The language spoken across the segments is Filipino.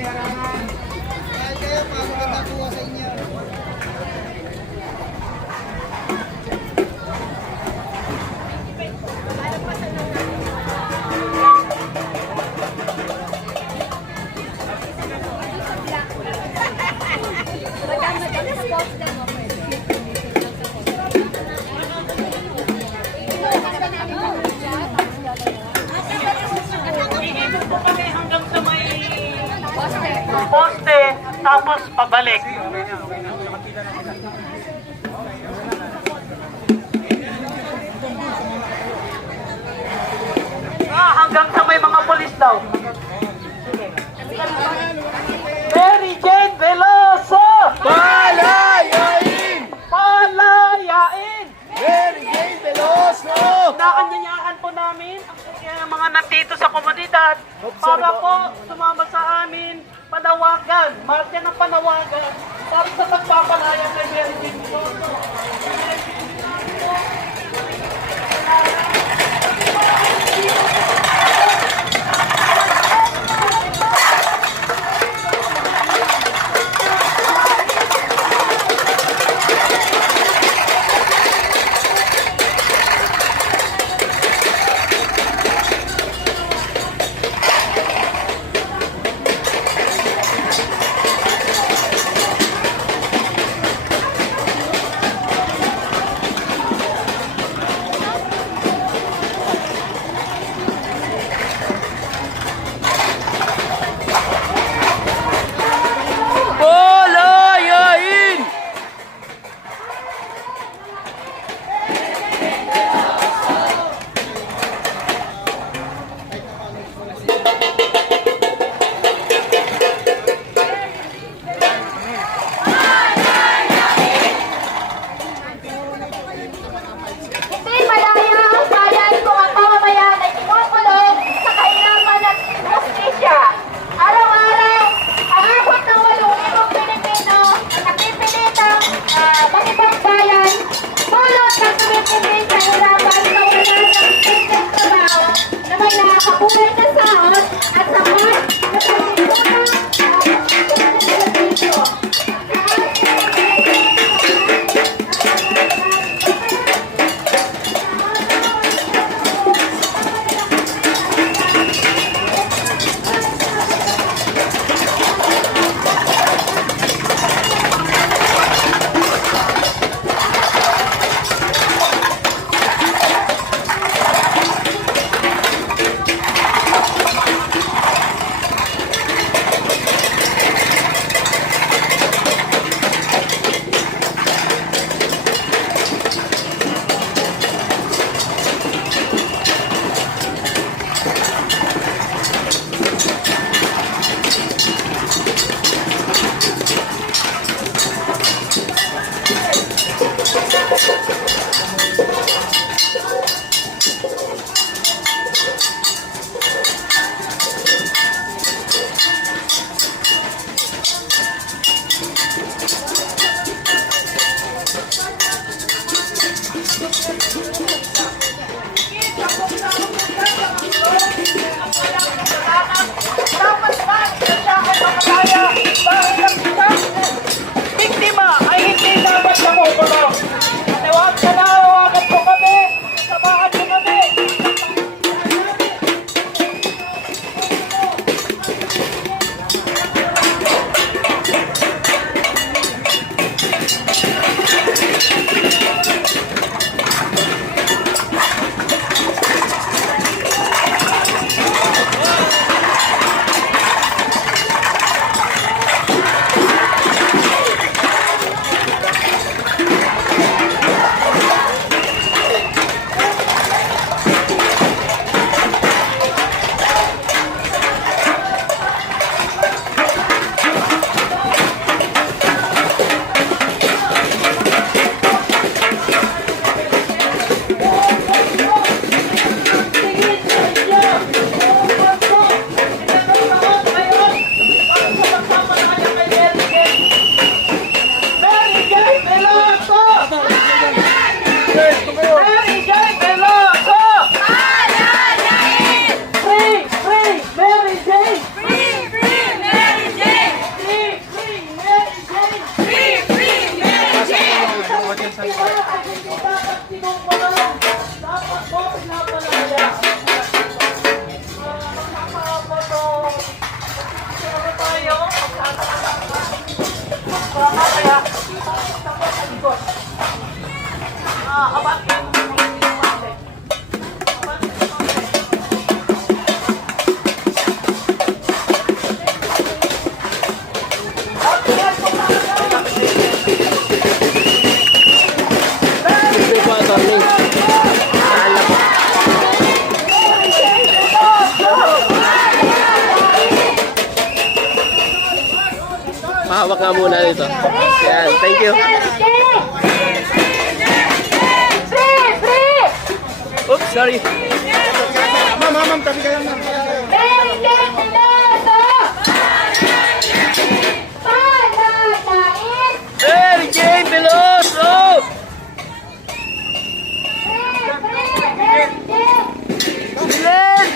kayo, pagkakita po sa inyo. Poste, tapos pabalik. Hanggang sa may mga polis daw. Mary Jane Veloso! Palayain! Palayain! Mary Jane Veloso! Nakanyanyahan po namin ang mga nandito sa komunidad para po sumama sa amin panawagan, marcha ng panawagan para sa pagpapalaya kay Mary Jane Veloso. Hawak nga muna dito. Yan, thank you. Oops, sorry. Ma'am, tabi ka lang, ma'am. Mary Jane Veloso! Bilen!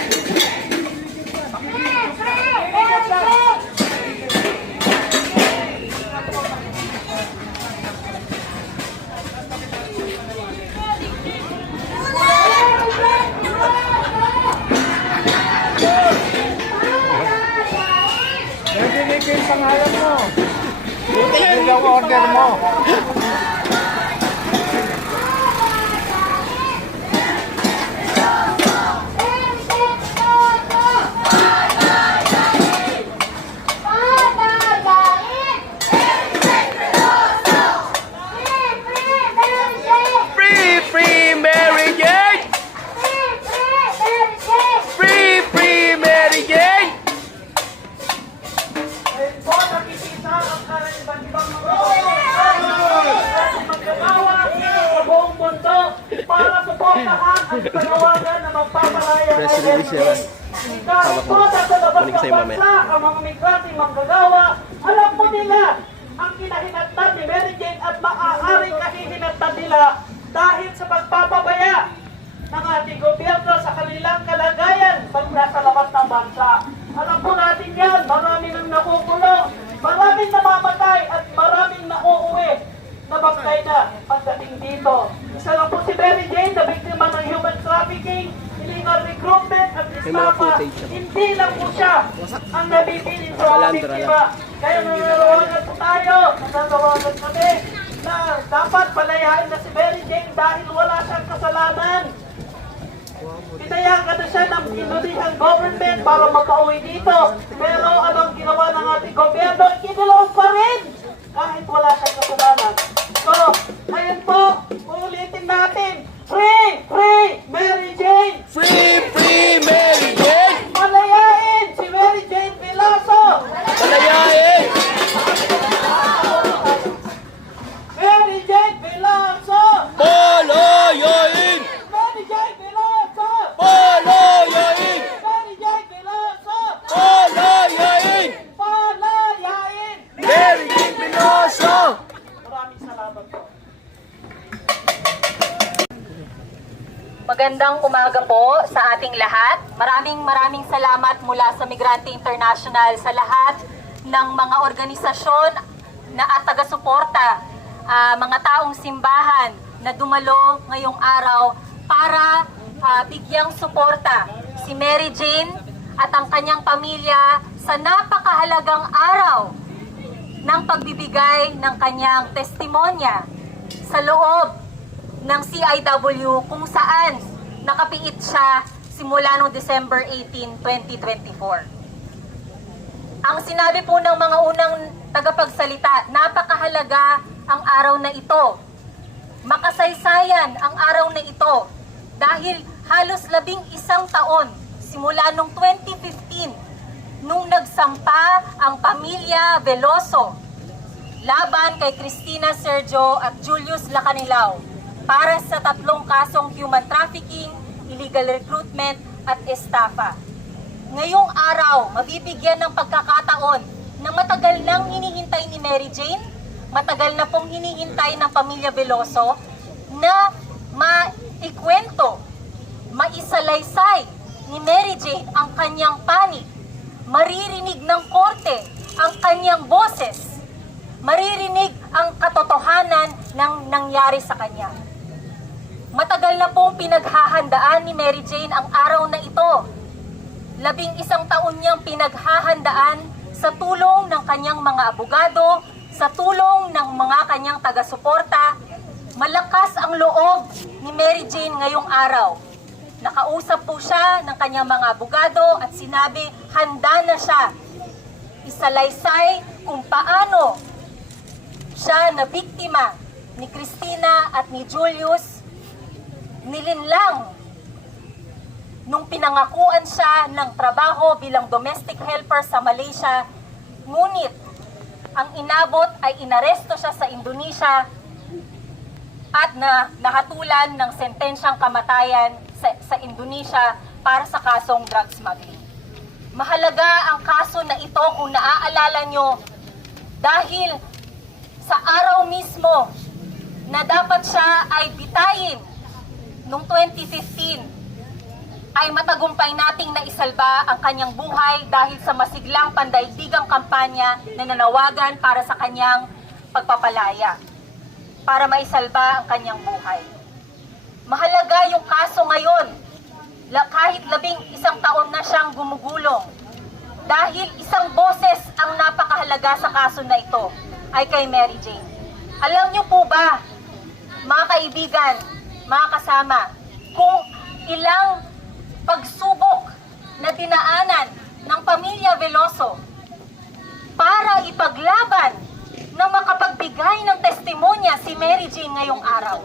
Nadinig ko yung pangalan mo. Ito yung order mo. Free, free Mary Jane! Free, free Mary Jane! Ayun po, nakikita ang iba't ibang mga magkagawa sa buong mundo para suportahan ang panawagan na magpapalaya Press kay release yan. Dahil po sa labas Kunin ko ng sa'yo mamaya. bansa, ang mga migrante manggagawa, alam po nila ang kinahinatnan ni Mary Jane at maaaring kahihinatnan nila dahil sa pagpapabaya ng ating gobyerno sa kanilang kalagayan pag nasa labas ng bansa. Alam po natin yan, marami nang nakukulong, maraming namamatay at maraming nauuwi na bangkay na pagdating dito. Isa lang po si Mary Jane, na biktima ng human trafficking, illegal recruitment at estafa. Hindi lang po siya ang nabibilin sa mga biktima. Kaya nananawagan po tayo, nananawagan kami na dapat palayain na si Mary Jane dahil wala siyang kasalanan. Pinayagan na siya ng Indonesian government para makauwi dito. Pero anong ginawa ng ating gobyerno? Kinulong pa rin kahit wala siyang kasalanan. So, ayun po, uulitin natin. Free! Free! Mary Jane! Free, free Mary Jane! Palayain si Mary Jane Veloso! Palayain! Mary Jane Veloso! Palayain! Mary Jane Veloso! Palayain! Mary Jane Veloso! Palayain! Palayain! Mary Jane Veloso! Maraming salamat po. Magandang umaga po sa ating lahat. Maraming salamat mula sa Migrante International sa lahat ng mga organisasyon na at taga-suporta, mga taong simbahan na dumalo ngayong araw para bigyang suporta si Mary Jane at ang kanyang pamilya sa napakahalagang araw ng pagbibigay ng kanyang testimonya sa loob ng CIW kung saan nakapiit siya simula noong December 18, 2024. Ang sinabi po ng mga unang tagapagsalita, napakahalaga ang araw na ito. Makasaysayan ang araw na ito dahil halos 11 taon simula noong 2015 nung nagsampa ang pamilya Veloso laban kay Cristina Sergio at Julius Lacanilao para sa 3 kasong human trafficking, illegal recruitment at estafa. Ngayong araw, mabibigyan ng pagkakataon na matagal nang hinihintay ni Mary Jane, matagal na pong hinihintay ng pamilya Veloso na maikwento, maisalaysay ni Mary Jane ang kanyang panig, maririnig ng korte ang kanyang boses, maririnig ang katotohanan ng nangyari sa kanya. Matagal na pong pinaghahandaan ni Mary Jane ang araw na ito. 11 taon niyang pinaghahandaan sa tulong ng kanyang mga abogado, sa tulong ng mga kanyang taga-suporta. Malakas ang loob ni Mary Jane ngayong araw. Nakausap po siya ng kanyang mga abogado at sinabi handa na siya isalaysay kung paano siya na biktima ni Cristina at ni Julius, nilinlang nung pinangakuan siya ng trabaho bilang domestic helper sa Malaysia, ngunit Ang inabot ay inaresto siya sa Indonesia at nahatulan ng sentensyang kamatayan sa Indonesia para sa kasong drug smuggling. Mahalaga ang kaso na ito kung naaalala nyo dahil sa araw mismo na dapat siya ay bitayin noong 2015 ay matagumpay nating naisalba ang kanyang buhay dahil sa masiglang pandaigdigang kampanya na nanawagan para sa kanyang pagpapalaya, para maisalba ang kanyang buhay. Mahalaga yung kaso ngayon, kahit 11 taon na siyang gumugulong, dahil isang boses ang napakahalaga sa kaso na ito ay kay Mary Jane. Alam niyo po ba, mga kaibigan, mga kasama, kung ilang pagsubok na dinaanan ng pamilya Veloso para ipaglaban na makapagbigay ng testimonya si Mary Jane ngayong araw.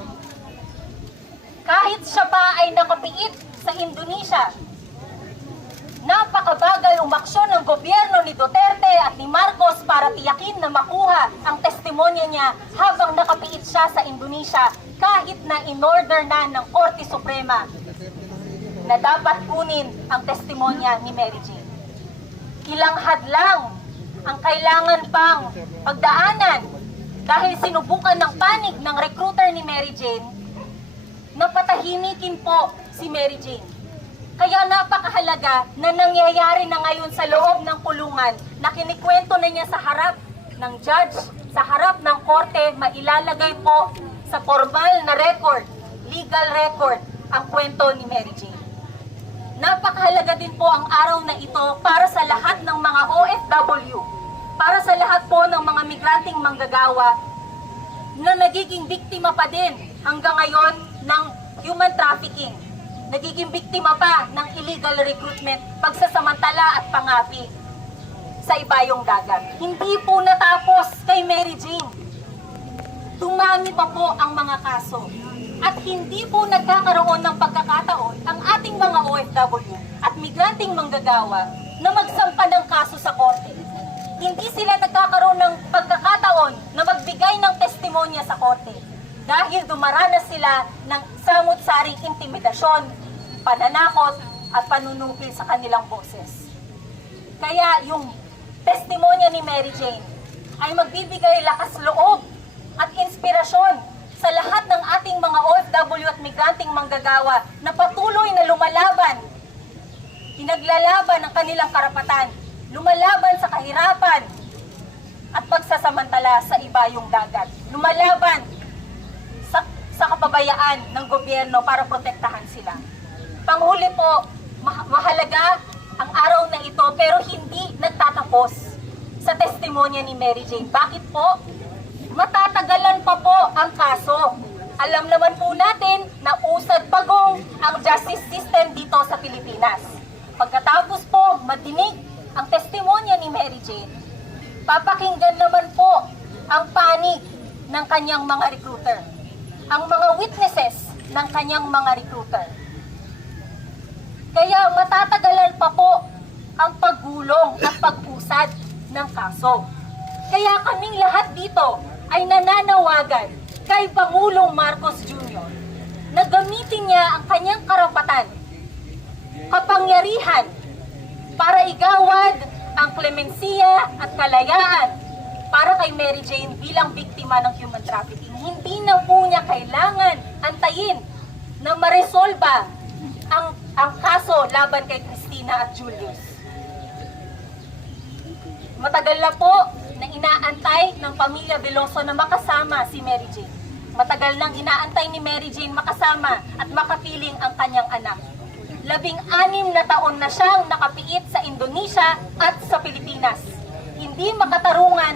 Kahit siya pa ay nakapiit sa Indonesia, napakabagal umaksyon ng gobyerno ni Duterte at ni Marcos para tiyakin na makuha ang testimonya niya habang nakapiit siya sa Indonesia kahit na in-order na ng Korte Suprema na dapat kunin ang testimonya ni Mary Jane. Ilang hadlang ang kailangan pang pagdaanan dahil sinubukan ng panig ng recruiter ni Mary Jane na patahimikin po si Mary Jane. Kaya napakahalaga na nangyayari na ngayon sa loob ng kulungan na kinikwento na niya sa harap ng judge, sa harap ng korte, mailalagay po sa formal na record, legal record, ang kwento ni Mary Jane. Napakahalaga din po ang araw na ito para sa lahat ng mga OFW, para sa lahat po ng mga migranteng manggagawa na nagiging biktima pa din hanggang ngayon ng human trafficking. Nagiging biktima pa ng illegal recruitment, pagsasamantala at pangapi sa ibayong dagat. Hindi po natapos kay Mary Jane. Dumami pa po ang mga kaso. At hindi po nagkakaroon ng pagkakataon ang ating mga OFW at migranteng manggagawa na magsampa ng kaso sa korte. Hindi sila nagkakaroon ng pagkakataon na magbigay ng testimonya sa korte dahil dumaranas sila ng samut-saring intimidasyon, pananakot at panunukil sa kanilang boses. Kaya yung testimonya ni Mary Jane ay magbibigay lakas loob at inspirasyon sa lahat ng ating mga OFW at migranteng manggagawa na patuloy na lumalaban, pinaglalaban ang kanilang karapatan, lumalaban sa kahirapan at pagsasamantala sa ibayong dagat, lumalaban sa kapabayaan ng gobyerno para protektahan sila. Panghuli po, mahalaga ang araw na ito pero hindi nagtatapos sa testimonya ni Mary Jane. Bakit po? Matatagalan pa po ang kaso. Alam naman po natin na usad pagong ang justice system dito sa Pilipinas. Pagkatapos po madinig ang testimonya ni Mary Jane, papakinggan naman po ang panig ng kanyang mga recruiter, ang mga witnesses ng kanyang mga recruiter. Kaya matatagalan pa po ang paggulong at pag-usad ng kaso. Kaya kaming lahat dito ay nananawagan kay Pangulong Marcos Jr. na gamitin niya ang kanyang karapatan, kapangyarihan para igawad ang klemensiya at kalayaan para kay Mary Jane bilang biktima ng human trafficking. Hindi na po niya kailangan antayin na maresolba ang kaso laban kay Cristina at Julius. Matagal na po na inaantay ng pamilya Veloso na makasama si Mary Jane. Matagal nang inaantay ni Mary Jane makasama at makapiling ang kanyang anak. 16 na taon na siyang nakapiit sa Indonesia at sa Pilipinas. Hindi makatarungan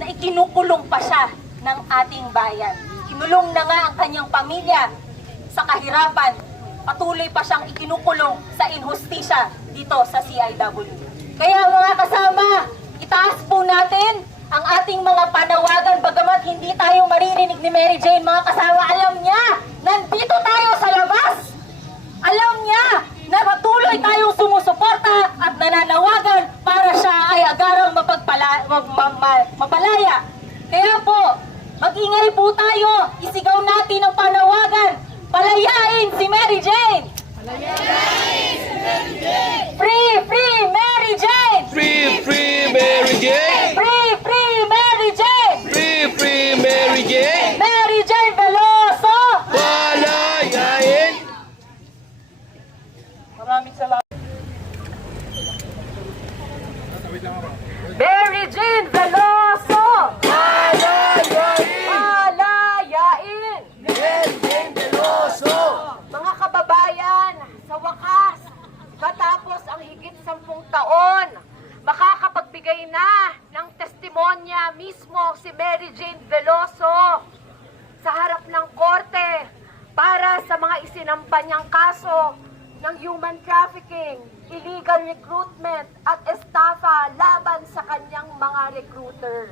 na ikinukulong pa siya ng ating bayan. Kinulong na nga ang kanyang pamilya sa kahirapan. Patuloy pa siyang ikinukulong sa inhustisya dito sa CIW. Kaya mga kasama, itaas po natin ang ating mga panawagan bagamat hindi tayo maririnig ni Mary Jane. Mga kasama, alam niya, nandito tayo sa labas. Alam niya na patuloy tayong sumusuporta at nananawagan para siya ay agarang Maraming salamat. Mary Jane Veloso! Palayain! Palayain! Mary Jane Veloso! Mga kababayan, sa wakas, matapos ang higit 10 taon, makakapagbigay na ng testimonya mismo si Mary Jane Veloso sa harap ng korte para sa mga isinampa niyang kaso ng human trafficking, illegal recruitment at estafa laban sa kanyang mga recruiter.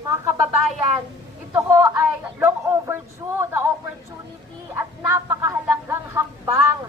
Mga kababayan, ito ho ay long overdue na opportunity at napakahalagang hakbang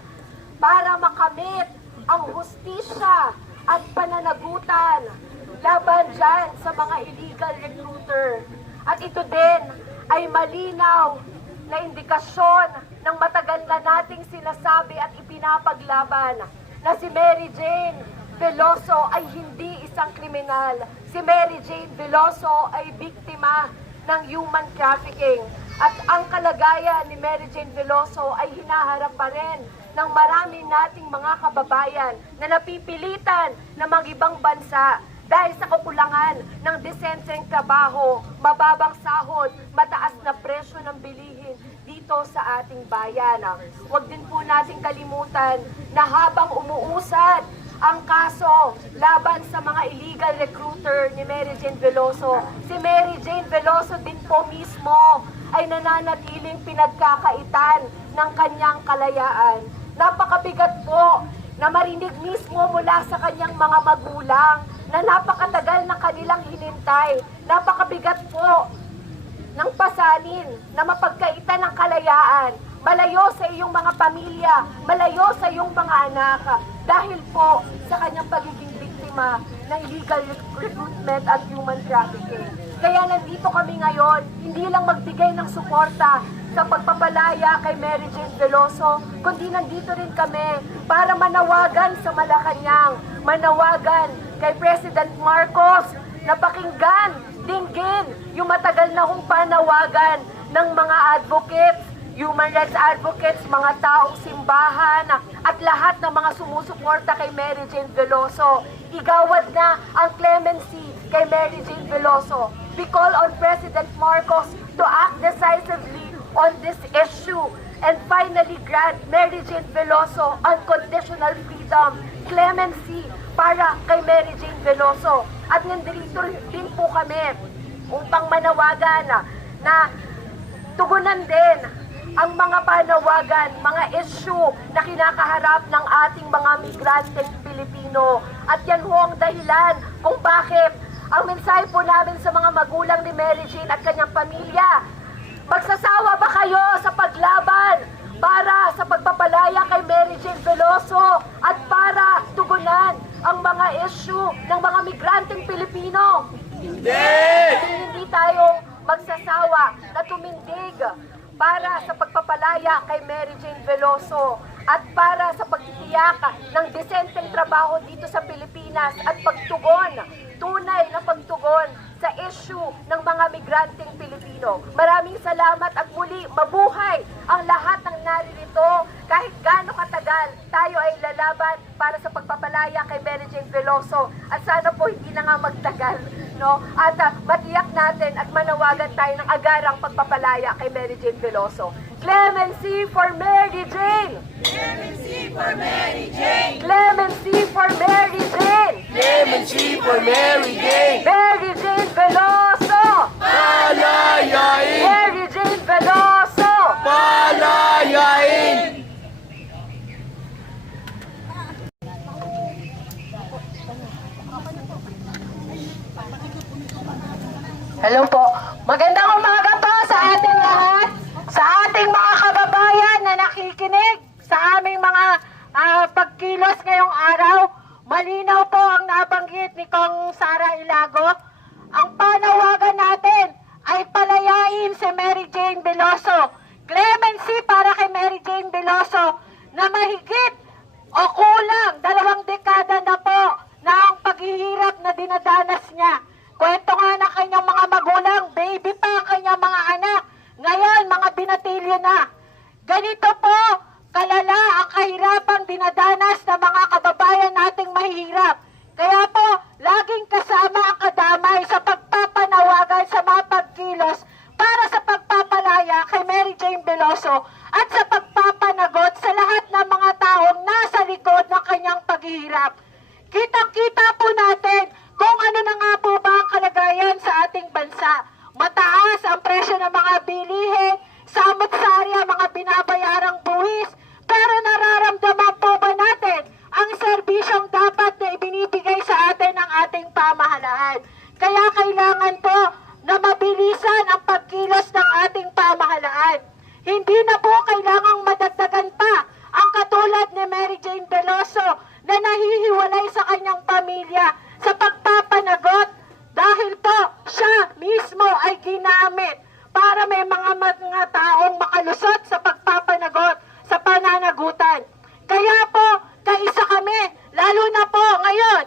para makamit ang hustisya at pananagutan laban dyan sa mga illegal recruiter. At ito din ay malinaw na indikasyon ng matagal na nating sinasabi at ipinapaglaban na si Mary Jane Veloso ay hindi isang kriminal. Si Mary Jane Veloso ay biktima ng human trafficking. At ang kalagayan ni Mary Jane Veloso ay hinaharap pa rin ng marami nating mga kababayan na napipilitan na mag-ibang bansa dahil sa kakulangan ng desenseng trabaho, mababang sahod, mataas na presyo ng bilihin dito sa ating bayan. Huwag din po nating kalimutan na habang umuusad ang kaso laban sa mga illegal recruiter ni Mary Jane Veloso, si Mary Jane Veloso din po mismo ay nananatiling pinagkakaitan ng kanyang kalayaan. Napakabigat po na marinig mismo mula sa kanyang mga magulang na napakatagal na kanilang hinintay. Napakabigat po ng pasalin na mapagkaitan ng kalayaan, malayo sa iyong mga pamilya, malayo sa iyong mga anak, dahil po sa kanyang pagiging biktima ng illegal recruitment at human trafficking. Kaya nandito kami ngayon, hindi lang magbigay ng suporta sa pagpapalaya kay Mary Jane Veloso, kundi nandito rin kami para manawagan sa Malacanang, manawagan kay President Marcos na pakinggan, dinggin yung matagal na hong panawagan ng mga advocates, human rights advocates, mga taong simbahan, at lahat ng mga sumusuporta kay Mary Jane Veloso. Igawad na ang clemency kay Mary Jane Veloso. We call on President Marcos to act decisively on this issue and finally grant Mary Jane Veloso unconditional freedom, clemency para kay Mary Jane Veloso. At nandito din po kami upang manawagan na tugunan din ang mga panawagan, mga issue na kinakaharap ng ating mga migranteng Pilipino. At yan ho ang dahilan kung bakit ang mensahe po namin sa mga magulang ni Mary Jane at kanyang pamilya, magsasawa ba kayo sa paglaban para sa pagpapalaya kay Mary Jane Veloso at para tugunan ang mga issue ng mga migranteng Pilipino? Hindi tayo magsasawa na tumindig para sa pagpapalaya kay Mary Jane Veloso at para sa pagtitiyak ng desenteng trabaho dito sa Pilipinas at pagtugon, tunay na pagtugon sa issue ng mga migranteng Pilipino. Maraming salamat at muli, mabuhay ang lahat ng naririto. Kahit gaano katagal, tayo ay lalaban para sa pagpapalaya kay Mary Jane Veloso. At sana po hindi na nga magtagal, no? At matiyak natin at manawagan tayo ng agarang pagpapalaya kay Mary Jane Veloso. Clemency for Mary Jane! Clemency for Mary Jane! Clemency for Mary Jane! Clemency for Mary Jane! Mary Jane Veloso! Palayain! Mary Jane Veloso! Palayain! Hello po. Magandang umaga po sa ating lahat, sa ating mga kababayan na nakikinig sa aming mga pagkilos ngayong araw. Malinaw po ang nabanggit ni Kong Sara Ilago. Ang panawagan natin ay palayain si Mary Jane Veloso. Clemency para kay Mary Jane Veloso na mahigit o kulang 2 dekada na po na ang paghihirap na dinadanas niya. Kwento nga ng kanyang mga magulang, baby pa ang kanyang mga anak. Ngayon, mga binatilyo na. Ganito po, kalala ang kahirapang dinadanas dinaranas ng mga kababayan nating mahihirap. Kaya po, laging kasama ang kadamay sa pagpapanawagan sa mga pagkilos para sa pagpapalaya kay Mary Jane Veloso at sa pagpapanagot sa lahat ng mga taong nasa likod ng kanyang paghihirap. Kitang-kita po natin kung ano na nga po ba ang kalagayan sa ating bansa. Mataas ang presyo ng mga bilihin, samot-sari ang mga binabayarang buwis, pero nararamdaman po ba natin ang serbisyong dapat na ibinibigay sa atin ng ating pamahalaan? Kaya kailangan po na mabilisan ang pagkilos ng ating pamahalaan. Hindi na po kailangang madagdagan pa ang katulad ni Mary Jane Veloso na nahihiwalay sa kanyang pamilya sa pagpapanagot dahil po siya mismo ay ginamit para may mga taong makalusot sa pagpapanagot, sa pananagutan. Kaya po, kaisa kami, lalo na po ngayon,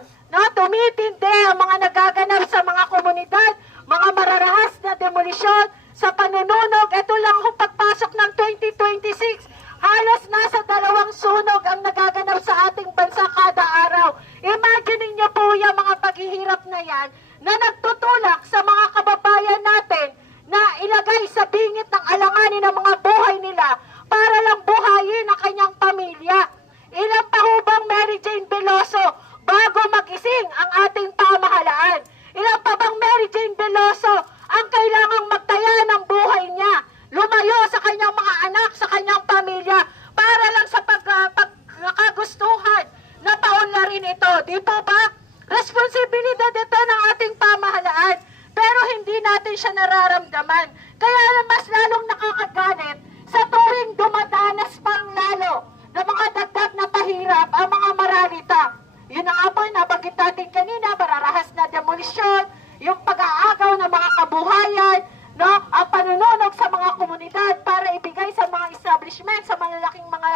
tumitindi ang mga nagaganap sa mga komunidad, mga mararahas na demolisyon, sa panununog. Ito lang kung pagpasok ng 2026, halos nasa 2 sunog ang nagaganap sa ating bansa kada araw. Imagine niyo po yung mga paghihirap na yan na nagtutulak sa mga kababayan natin na ilagay sa bingit ng alanganin ng mga buhay nila para lang buhayin ang kanyang pamilya. Ilan pa ho bang Mary Jane Veloso bago magising ang ating pamahalaan? Ilan pa bang Mary Jane Veloso ang kailangang magtaya ng buhay niya, lumayo sa kanyang mga anak, sa kanyang pamilya, para lang sa pagkakagustuhan na paunlarin ito? Di po ba? Responsibilidad ito ng ating pamahalaan, pero hindi natin siya nararamdaman. Kaya mas lalong nakakagalit sa tuwing dumadanas pang lalo ng mga dagdag na pahirap ang mga maralita. Yun na nga po, nabanggit natin kanina, mararahas na demolisyon, yung pag-aagaw ng mga kabuhayan, ang panununog sa mga komunidad para ibigay sa mga establishment, sa malalaking mga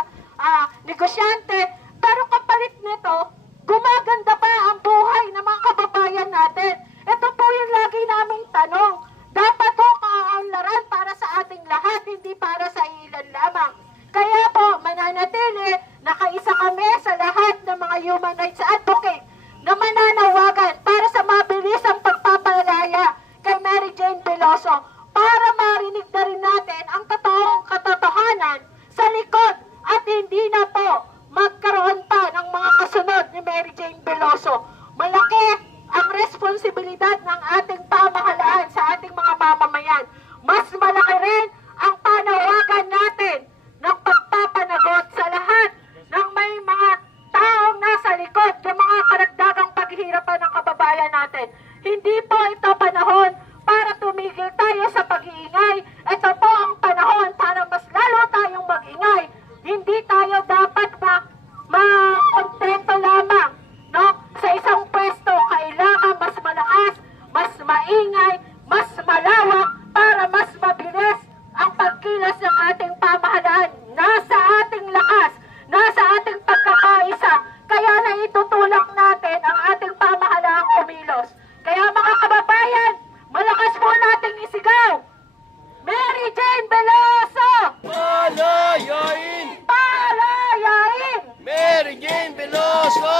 negosyante. Pero kapalit nito, gumaganda pa ang buhay ng mga kababayan natin. Ito po yung lagi naming tanong. Dapat po kaunlaran para sa ating lahat, hindi para sa ilan lamang. Kaya po, mananatili, nakaisa kami sa lahat ng mga human rights advocate na mananawagan para sa mabilisang pagpapalaya kay Mary Jane Veloso para marinig na rin natin ang totoong katotohanan sa likod at hindi na po magkaroon pa ng mga kasunod ni Mary Jane Veloso. Malaki ang responsibilidad ng ating pamahalaan sa ating mga mamamayan. Mas malaki rin ang panawagan natin ng pagpapanagot sa lahat ng may mga taong nasa likod ng mga karagdagang paghihirapan ng kababayan natin. Hindi po ito panahon para tumigil tayo sa pag-iingay. Ito po ang panahon para mas lalo tayong mag-ingay. Hindi tayo dapat makontento lamang sa isang pwesto. Kailangan mas malakas, mas maingay, mas malawak para mas mabilis ang pagkilos ng ating pamahalaan. Nasa ating lakas, nasa ating pagkakaisa. Kaya na itutulak natin ang ating pamahalaang kumilos. Kaya mga kababayan, malakas po nating isigaw, Mary Jane Veloso! Palayain! Palayain! Mary Jane Veloso!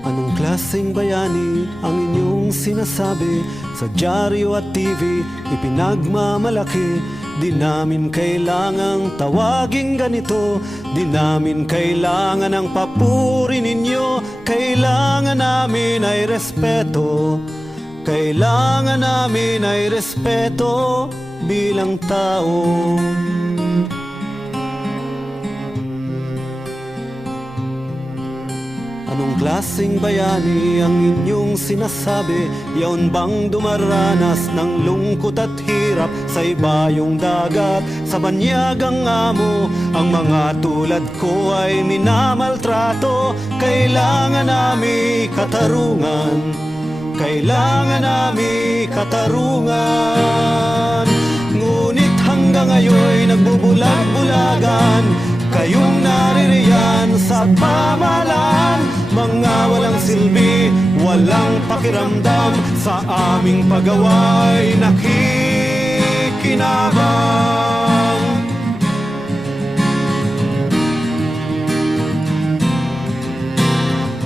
Anong klaseng bayani ang inyong sinasabi sa dyaryo at TV? Ipinagmamalaki, di namin kailangang tawaging ganito. Di namin kailangan ang papuri ninyo. Kailangan namin ay respeto. Kailangan namin ay respeto bilang tao. Anong klaseng bayani ang inyong sinasabi? Yaon bang dumaranas ng lungkot at hirap sa ibayong dagat? Sa banyagang amo, ang mga tulad ko ay minamaltrato. Kailangan namin katarungan. Kailangan namin katarungan. Ngunit hanggang ngayon nagbubulag-bulagan. Kayong naririnig walang pakiramdam sa aming paggawa'y nakikinabang.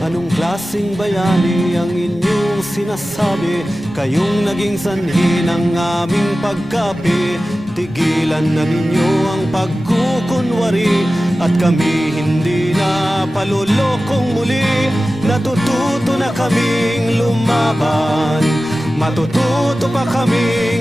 Anong klaseng bayani ang inyong sinasabi? Kayong naging sanhi ng aming pagkapi. Tigilan na ninyo ang pagkukunwari at kami hindi na palulokong muli. Natututo na kaming lumaban, matututo pa kaming